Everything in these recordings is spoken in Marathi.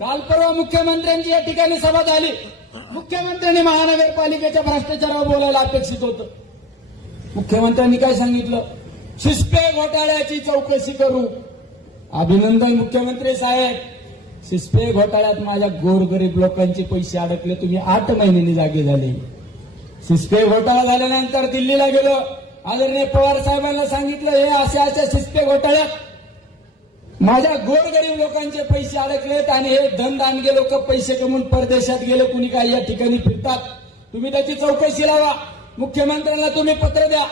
काल परवा मुख्यमंत्र्यांची या ठिकाणी सभा झाली. मुख्यमंत्र्यांनी महानगरपालिकेच्या भ्रष्टाचारावर बोलायला अपेक्षित होतं. मुख्यमंत्र्यांनी काय सांगितलं? सिस्पे घोटाळ्याची चौकशी करू. अभिनंदन मुख्यमंत्री साहेब. सिस्पे घोटाळ्यात माझ्या गोरगरीब लोकांचे पैसे अडकले. तुम्ही 8 महिन्यांनी जागे झाले. सिस्पे घोटाळा झाल्यानंतर दिल्लीला गेलो. आदरणीय पवार साहेबांना सांगितलं हे अशा सिस्पे घोटाळ्यात माझ्या गोरगरीब लोकांचे पैसे अडकलेत आणि हे धनदानगे लोक पैसे कमवून परदेशात गेले. कुणी काय या ठिकाणी फिरतात. तुम्ही त्याची चौकशी लावा. मुख्यमंत्र्यांना तुम्ही पत्र द्या.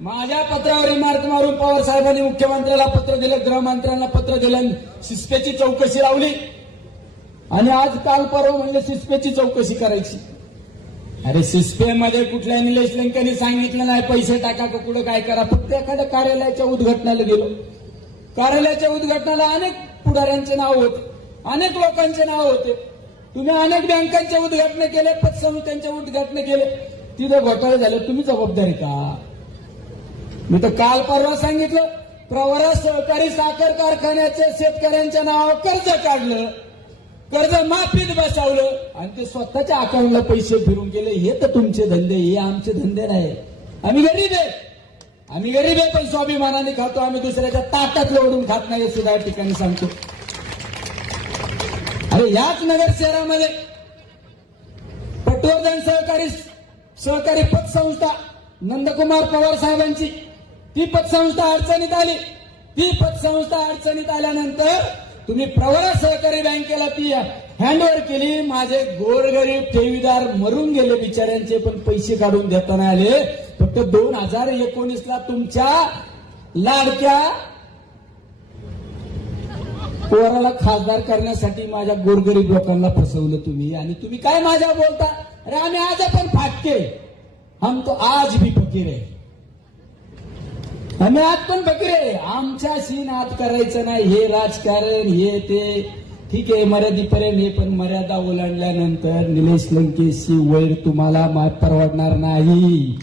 माझ्या पत्रावर रिमार्क मारून पवार साहेबांनी मुख्यमंत्र्याला पत्र दिलं, गृहमंत्र्यांना पत्र दिलं, सिस्पेची चौकशी लावली. आणि आज काल परवा म्हणले सिस्पेची चौकशी करायची. अरे सिस्पेमध्ये कुठल्या निलेश लंकेने सांगितलं नाही पैसे टाका का कुठं काय करा. फक्त एखाद्या कार्यालयाच्या उद्घाटनाला गेलो. कार्यालयाच्या उद्घाटनाला अनेक पुढाऱ्यांचे नाव होते, अनेक लोकांचे नाव होते. तुम्ही अनेक बँकांचे उद्घाटन केले, पतसंस्थांचे उद्घाटन केले, तिथे घोटाळे झाले. तुम्ही जबाबदारी का? मी तर काल परवा सांगितलं प्रवरा सहकारी साखर कारखान्याचे शेतकऱ्यांच्या नावावर कर्ज काढलं, कर्ज माफीत बसवलं आणि ते स्वतःच्या अकाउंटला पैसे फिरून गेले. हे तर तुमचे धंदे, हे आमचे धंदे नाही. आम्ही गरीब आहे, आम्ही गरीब आहे पण स्वाभिमानाने खातो. आम्ही दुसऱ्याच्या ताटात लोडून खात नाही हे सुद्धा या ठिकाणी सांगतो. अरे याच नगर शहरामध्ये पटवर्धन सहकारी पतसंस्था नंदकुमार पवार साहेबांची ती पतसंस्था अडचणीत आली. ती पतसंस्था अडचणीत आल्यानंतर तुम्ही प्रवरा सहकारी बँकेला ती हँडओव्हर केली. माझे गोरगरीब ठेवीदार मरून गेले बिचाऱ्यांचे, पण पैसे काढून देताना आले. फक्त 2019ला तुमच्या लाडक्या पोराला खासदार करण्यासाठी माझ्या गोरगरीब लोकांना फसवलं तुम्ही. आणि तुम्ही काय माझ्या बोलता? अरे आम्ही आज पण फाटके, हम तो आज भी फकीर आहे. आम्ही आज पण फकीर आहे. आमच्याशी नाद करायचं नाही. हे राजकारण हे ते ठीक आहे मर्यादेपर्यंत हे, पण मर्यादा ओलांडल्यानंतर निलेश लंकेशी वैर तुम्हाला परवडणार नाही.